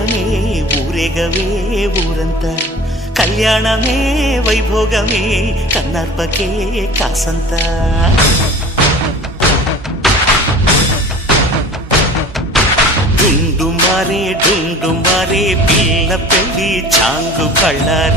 వెంటనే ఊరేగవే ఊరంతా కళ్యాణమే వైభోగమే కన్నార్పకే కాసంతా డుండు మారే పిల్ల పెళ్ళి చాంగు కళ్ళారి